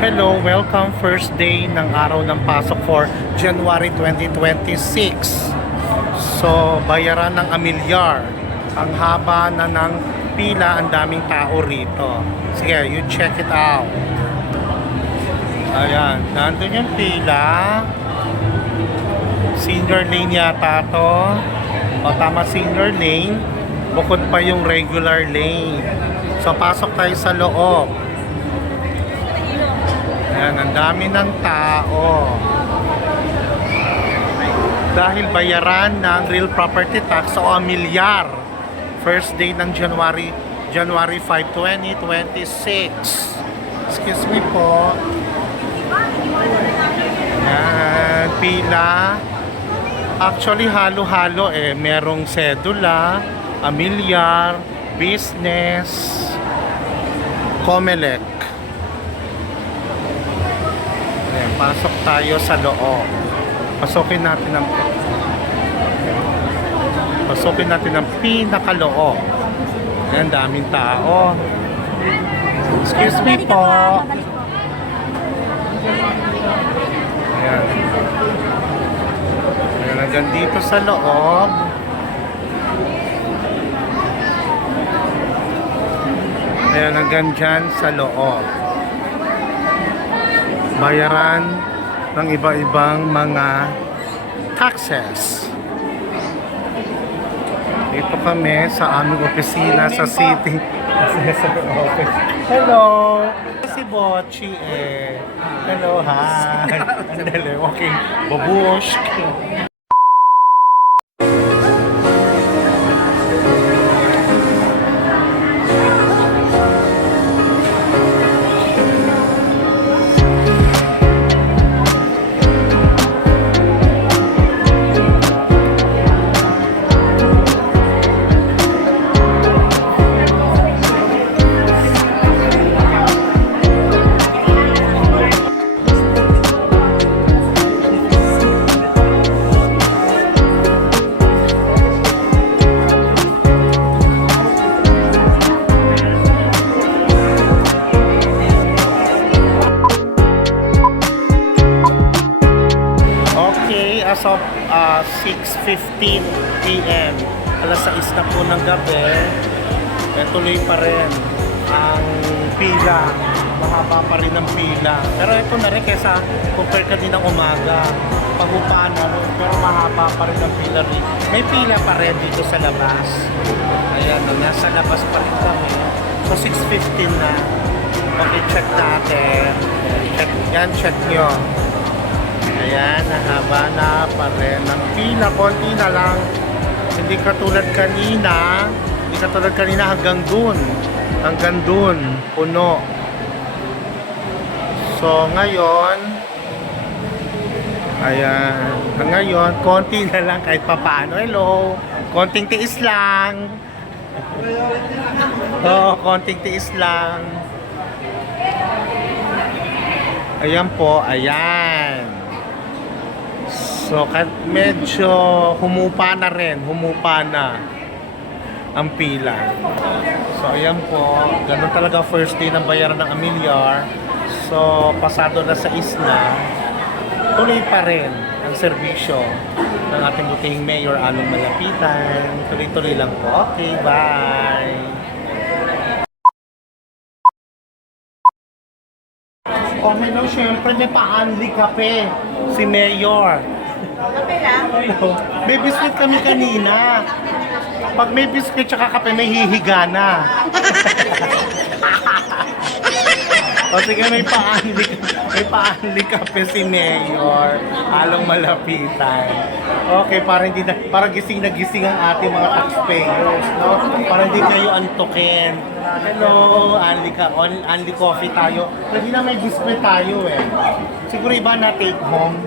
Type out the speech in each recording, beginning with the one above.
Hello, welcome first day ng araw ng pasok for January 2026. So, bayaran ng Amilyar. Ang haba na ng pila, ang daming tao rito. Sige, you check it out. Ayan, nandun yung pila. Senior lane yata to. O tama, senior lane. Bukod pa yung regular lane. So, pasok tayo sa loob. Ayan, ang dami ng tao. Dahil bayaran ng real property tax o Amilyar. First day ng January 5, 2026. Excuse me po. Ayan, pila. Actually, halo-halo eh. Merong sedula, Amilyar, business, Comelec. Ayan, pasok tayo sa loob. Pasukin natin ang pinakaloob. Ayan, daming tao. Excuse me po. Ayan. Ayan, hanggang dito sa loob. Ayan, hanggang dyan sa loob. Bayaran ng iba-ibang mga taxes. Dito kami sa aming opisina sa city. Hello! Si Bochi eh. Hello, hi! Andale, okay. Babush! As of 6:15 p.m. alas 6 na po ng gabi, tuloy pa rin ang pila. Mahaba pa rin ang pila. Pero ito na rin kaysa compare kaninang umaga. Pagupaan na rin, pero mahaba pa rin ang pila rin. May pila pa rin dito sa labas. Ayan, nasa labas pa rin kami. So 6:15 na. Okay, check natin. Check nyo. Ayan, nahaba na pa rin ang pila. Konti na lang. Hindi katulad kanina. Hanggang dun. Puno. So, ngayon, ayan. Ngayon, konti na lang kahit papaano. Hello. Konting tiis lang. Konting tiis lang. Ayan po, ayan. So, medyo humupa na ang pila. So, ayan po. Ganun talaga first day ng bayaran ng Amilyar. So, pasado na sa isna, tuloy pa rin ang serbisyo ng ating butihing Mayor Along Malapitan. Tuloy-tuloy lang po. Okay, bye! Oh, hello, syempre may pa-unli kape si Mayor. Kape lang? May biscuit kami kanina. Pag may biscuit tsaka kape, may hihiga na. O sige, may pa-unli kape si Mayor. Along Malapitan. Okay, para gising na gising ang ating mga taxpayers, no? Para hindi kayo antukin. Hello, unli coffee tayo. Pwede na may biscuit tayo eh. Siguro iba na take home.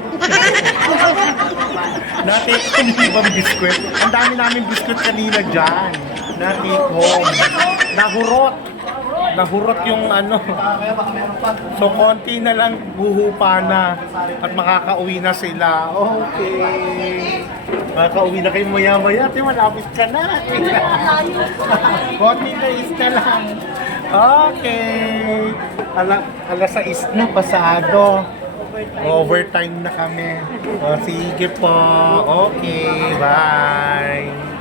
Na-take home yung ibang biscuit. Ang dami namin biscuit kanina dyan. Na-take home. Nahurot yung ano. So, konti na lang buhupa na. At makakauwi na sila. Okay. Makakauwi na kayo maya-maya. Malapit ka na. Konti na is na lang. Okay. alas 6 na, pasado. Overtime na kami. O, sige po. Okay, bye.